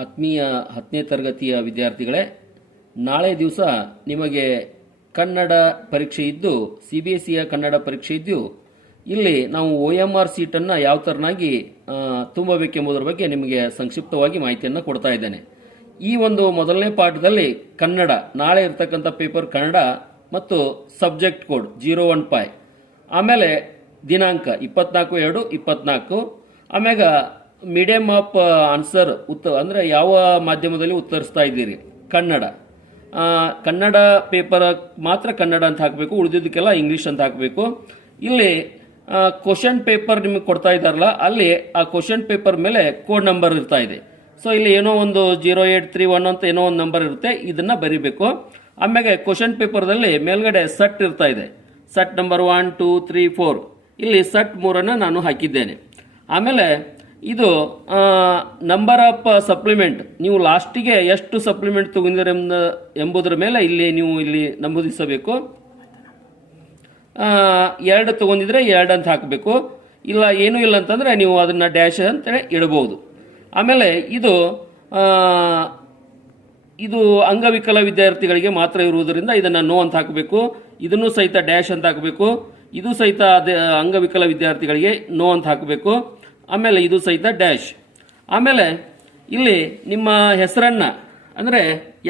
ಆತ್ಮೀಯ 10ನೇ ತರಗತಿಯ ವಿದ್ಯಾರ್ಥಿಗಳೇ, ನಾಳೆ ದಿವಸ ನಿಮಗೆ ಕನ್ನಡ ಪರೀಕ್ಷೆ ಇದ್ದು CBSEಯ ಕನ್ನಡ ಪರೀಕ್ಷೆ ಇದ್ದು ಇಲ್ಲಿ ನಾವು OMR ಸೀಟನ್ನು ಯಾವ ತರನಾಗಿ ತುಂಬಬೇಕೆಂಬುದರ ಬಗ್ಗೆ ನಿಮಗೆ ಸಂಕ್ಷಿಪ್ತವಾಗಿ ಮಾಹಿತಿಯನ್ನು ಕೊಡ್ತಾ ಇದ್ದೇನೆ. ಈ ಒಂದು ಮೊದಲನೇ ಪಾಠದಲ್ಲಿ ಕನ್ನಡ ನಾಳೆ ಇರತಕ್ಕಂಥ ಪೇಪರ್ ಕನ್ನಡ ಮತ್ತು ಸಬ್ಜೆಕ್ಟ್ ಕೋಡ್ 01 ಆಮೇಲೆ ದಿನಾಂಕ 24/2/24 ಆಮ್ಯಾಗ ಮೀಡಿಯಮ್ ಆಫ್ ಆನ್ಸರ್ ಅಂದರೆ ಯಾವ ಮಾಧ್ಯಮದಲ್ಲಿ ಉತ್ತರಿಸ್ತಾ ಇದ್ದೀರಿ ಕನ್ನಡ ಪೇಪರ್ ಮಾತ್ರ ಕನ್ನಡ ಅಂತ ಹಾಕಬೇಕು, ಉಳಿದಿದ್ದಕ್ಕೆಲ್ಲ ಇಂಗ್ಲೀಷ್ ಅಂತ ಹಾಕಬೇಕು. ಇಲ್ಲಿ ಕ್ವಶನ್ ಪೇಪರ್ ನಿಮಗೆ ಕೊಡ್ತಾ ಇದ್ದಾರಲ್ಲ, ಅಲ್ಲಿ ಆ ಕ್ವಶನ್ ಪೇಪರ್ ಮೇಲೆ ಕೋಡ್ ನಂಬರ್ ಇರ್ತಾ ಇದೆ. ಸೊ ಇಲ್ಲಿ ಏನೋ ಒಂದು 0831 ಅಂತ ಏನೋ ಒಂದು ನಂಬರ್ ಇರುತ್ತೆ, ಇದನ್ನ ಬರಿಬೇಕು. ಆಮೇಲೆ ಕ್ವಶನ್ ಪೇಪರ್ದಲ್ಲಿ ಮೇಲ್ಗಡೆ ಸಟ್ ಇರ್ತಾ ಇದೆ, ಸಟ್ ನಂಬರ್ 1 2 3 4, ಇಲ್ಲಿ ಸಟ್ 3 ನಾನು ಹಾಕಿದ್ದೇನೆ. ಆಮೇಲೆ ಇದು ನಂಬರ್ ಆಫ್ ಸಪ್ಲಿಮೆಂಟ್, ನೀವು ಲಾಸ್ಟಿಗೆ ಎಷ್ಟು ಸಪ್ಲಿಮೆಂಟ್ ತಗೊಂಡಿರ ಎಂಬುದರ ಮೇಲೆ ಇಲ್ಲಿ ನಮೂದಿಸಬೇಕು. 2 ತಗೊಂಡಿದ್ರೆ 2 ಅಂತ ಹಾಕಬೇಕು, ಇಲ್ಲ ಏನೂ ಇಲ್ಲ ಅಂತಂದ್ರೆ ನೀವು ಅದನ್ನ ಡ್ಯಾಶ್ ಅಂತೇಳಿ ಇಡಬಹುದು. ಆಮೇಲೆ ಇದು ಅಂಗವಿಕಲ ವಿದ್ಯಾರ್ಥಿಗಳಿಗೆ ಮಾತ್ರ ಇರುವುದರಿಂದ ಇದನ್ನ ನೋ ಅಂತ ಹಾಕಬೇಕು. ಇದನ್ನು ಸಹಿತ ಡ್ಯಾಶ್ ಅಂತ ಹಾಕಬೇಕು. ಇದು ಸಹಿತ ಅಂಗವಿಕಲ ವಿದ್ಯಾರ್ಥಿಗಳಿಗೆ ನೋ ಅಂತ ಹಾಕಬೇಕು. ಆಮೇಲೆ ಇದು ಸಹಿತ ಡ್ಯಾಶ್. ಆಮೇಲೆ ಇಲ್ಲಿ ನಿಮ್ಮ ಹೆಸರನ್ನ ಅಂದರೆ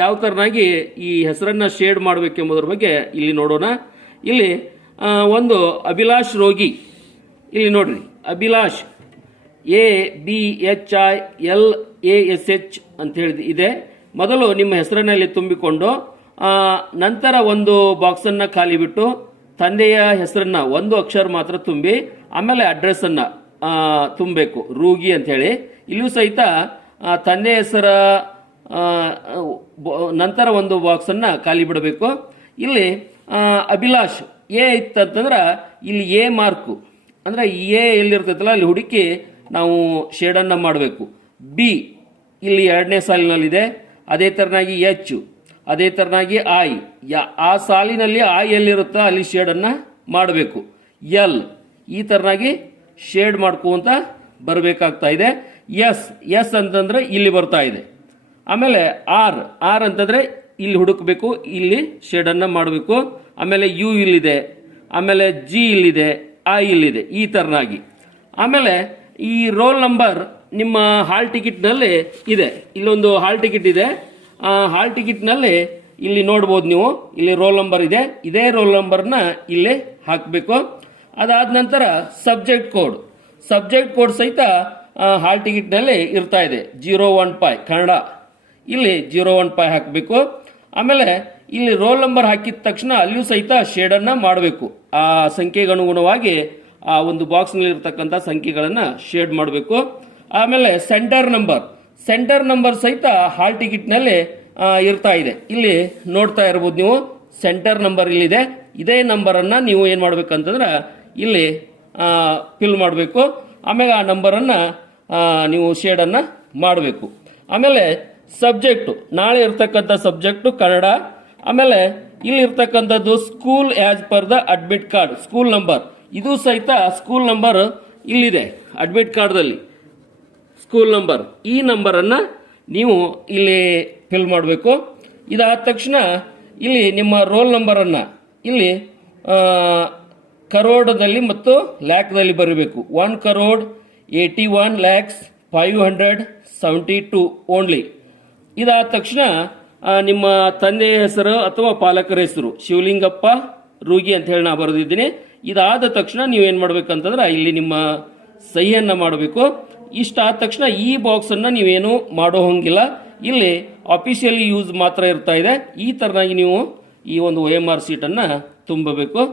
ಯಾವ ಥರನಾಗಿ ಈ ಹೆಸರನ್ನ ಶೇಡ್ ಮಾಡಬೇಕೆಂಬುದರ ಬಗ್ಗೆ ಇಲ್ಲಿ ನೋಡೋಣ. ಇಲ್ಲಿ ಒಂದು ಅಭಿಲಾಷ್ ರೋಗಿ, ಇಲ್ಲಿ ನೋಡ್ರಿ, ಅಭಿಲಾಷ್ ABHILASH ಅಂತ ಹೇಳಿ ಇದೆ. ಮೊದಲು ನಿಮ್ಮ ಹೆಸರನ್ನ ಇಲ್ಲಿ ತುಂಬಿಕೊಂಡು ನಂತರ ಒಂದು ಬಾಕ್ಸನ್ನು ಖಾಲಿ ಬಿಟ್ಟು ತಂದೆಯ ಹೆಸರನ್ನ ಒಂದು ಅಕ್ಷರ ಮಾತ್ರ ತುಂಬಿ ಆಮೇಲೆ ಅಡ್ರೆಸ್ ಅನ್ನ ತುಂಬಬೇಕು, ರೂಗಿ ಅಂತ ಹೇಳಿ. ಇಲ್ಲೂ ಸಹಿತ ತಂದೆ ಹೆಸರ ನಂತರ ಒಂದು ಬಾಕ್ಸ್ ಅನ್ನ ಖಾಲಿ ಬಿಡಬೇಕು. ಇಲ್ಲಿ ಅಭಿಲಾಷ್ ಇತ್ತಂತಂದ್ರೆ ಇಲ್ಲಿ ಎ ಮಾರ್ಕು ಅಂದ್ರೆ ಎಲ್ಲಿರ್ತೈತಲ್ಲ ಅಲ್ಲಿ ಹುಡುಕಿ ನಾವು ಶೇಡನ್ನು ಮಾಡಬೇಕು. ಬಿ ಇಲ್ಲಿ 2ನೇ ಸಾಲಿನಲ್ಲಿದೆ, ಅದೇ ತರನಾಗಿ H, ಅದೇ ತರನಾಗಿ I, ಆ ಸಾಲಿನಲ್ಲಿ I ಎಲ್ಲಿರುತ್ತೋ ಅಲ್ಲಿ ಶೇಡನ್ನು ಮಾಡಬೇಕು. L ಈ ತರನಾಗಿ ಶೇಡ್ ಮಾಡ್ಕೊಂತ ಬರಬೇಕಾಗ್ತಾ ಇದೆ. ಎಸ್ ಅಂತಂದ್ರೆ ಇಲ್ಲಿ ಬರ್ತಾ ಇದೆ. ಆಮೇಲೆ ಆರ್ ಅಂತಂದ್ರೆ ಇಲ್ಲಿ ಹುಡುಕಬೇಕು, ಇಲ್ಲಿ ಶೇಡನ್ನು ಮಾಡಬೇಕು. ಆಮೇಲೆ U ಇಲ್ಲಿದೆ, ಆಮೇಲೆ G ಇಲ್ಲಿದೆ, I ಇಲ್ಲಿದೆ, ಈ ತರನಾಗಿ. ಆಮೇಲೆ ಈ ರೋಲ್ ನಂಬರ್ ನಿಮ್ಮ ಹಾಲ್ ಟಿಕೆಟ್ನಲ್ಲಿ ಇದೆ, ಇಲ್ಲೊಂದು ಹಾಲ್ ಟಿಕೆಟ್ ಇದೆ. ಆ ಹಾಲ್ ಟಿಕೆಟ್ನಲ್ಲಿ ಇಲ್ಲಿ ನೋಡ್ಬೋದು ನೀವು, ಇಲ್ಲಿ ರೋಲ್ ನಂಬರ್ ಇದೆ, ಇದೇ ರೋಲ್ ನಂಬರ್ನ ಇಲ್ಲಿ ಹಾಕಬೇಕು. ಅದಾದ ನಂತರ ಸಬ್ಜೆಕ್ಟ್ ಕೋಡ್ ಸಹಿತ ಹಾಲ್ ಟಿಕೆಟ್ನಲ್ಲಿ ಇರ್ತಾ ಇದೆ, 01 ಕನ್ನಡ, ಇಲ್ಲಿ 01 ಹಾಕಬೇಕು. ಆಮೇಲೆ ಇಲ್ಲಿ ರೋಲ್ ನಂಬರ್ ಹಾಕಿದ ತಕ್ಷಣ ಅಲ್ಲಿಯೂ ಸಹಿತ ಶೇಡನ್ನು ಮಾಡಬೇಕು. ಆ ಸಂಖ್ಯೆಗೆ ಅನುಗುಣವಾಗಿ ಆ ಒಂದು ಬಾಕ್ಸ್ನಲ್ಲಿ ಇರ್ತಕ್ಕಂಥ ಸಂಖ್ಯೆಗಳನ್ನು ಶೇಡ್ ಮಾಡಬೇಕು. ಆಮೇಲೆ ಸೆಂಟರ್ ನಂಬರ್ ಸಹಿತ ಹಾಲ್ ಟಿಕೆಟ್ನಲ್ಲಿ ಇರ್ತಾ ಇದೆ, ಇಲ್ಲಿ ನೋಡ್ತಾ ಇರ್ಬೋದು ನೀವು, ಸೆಂಟರ್ ನಂಬರ್ ಇಲ್ಲಿದೆ. ಇದೇ ನಂಬರನ್ನು ನೀವು ಏನು ಮಾಡ್ಬೇಕಂತಂದ್ರೆ ಇಲ್ಲಿ ಫಿಲ್ ಮಾಡಬೇಕು. ಆಮೇಲೆ ಆ ನಂಬರನ್ನು ನೀವು ಶೇಡನ್ನು ಮಾಡಬೇಕು. ಆಮೇಲೆ ಸಬ್ಜೆಕ್ಟು, ನಾಳೆ ಇರ್ತಕ್ಕಂಥ ಸಬ್ಜೆಕ್ಟು ಕನ್ನಡ. ಆಮೇಲೆ ಇಲ್ಲಿ ಇರ್ತಕ್ಕಂಥದ್ದು school as per the admit card, school number, ಇದು ಸಹಿತ ಸ್ಕೂಲ್ ನಂಬರ್ ಇಲ್ಲಿದೆ ಅಡ್ಮಿಟ್ ಕಾರ್ಡ್ದಲ್ಲಿ, ಸ್ಕೂಲ್ ನಂಬರ್. ಈ ನಂಬರನ್ನು ನೀವು ಇಲ್ಲಿ ಫಿಲ್ ಮಾಡಬೇಕು. ಇದಾದ ತಕ್ಷಣ ಇಲ್ಲಿ ನಿಮ್ಮ ರೋಲ್ ನಂಬರನ್ನು ಇಲ್ಲಿ ಕರೋಡದಲ್ಲಿ ಮತ್ತು ಲ್ಯಾಕ್ದಲ್ಲಿ ಬರೀಬೇಕು. 1,81,05,72 ಓನ್ಲಿ. ಇದಾದ ತಕ್ಷಣ ನಿಮ್ಮ ತಂದೆಯ ಹೆಸರು ಅಥವಾ ಪಾಲಕರ ಹೆಸರು ಶಿವಲಿಂಗಪ್ಪ ರೂಗಿ ಅಂತ ಹೇಳಿ ನಾ ಬರೆದಿದ್ದೀನಿ. ಇದಾದ ತಕ್ಷಣ ನೀವೇನು ಮಾಡ್ಬೇಕಂತಂದ್ರೆ ಇಲ್ಲಿ ನಿಮ್ಮ ಸಹಿಯನ್ನು ಮಾಡಬೇಕು. ಇಷ್ಟ ಆದ ತಕ್ಷಣ ಈ ಬಾಕ್ಸ್ ಅನ್ನ ನೀವೇನು ಮಾಡೋ ಹಂಗಿಲ್ಲ, ಇಲ್ಲಿ ಅಫಿಷಿಯಲಿ ಯೂಸ್ ಮಾತ್ರ ಇರ್ತಾ ಇದೆ. ಈ ತರನಾಗಿ ನೀವು ಈ ಒಂದು OMR ಸೀಟನ್ನು ತುಂಬಬೇಕು.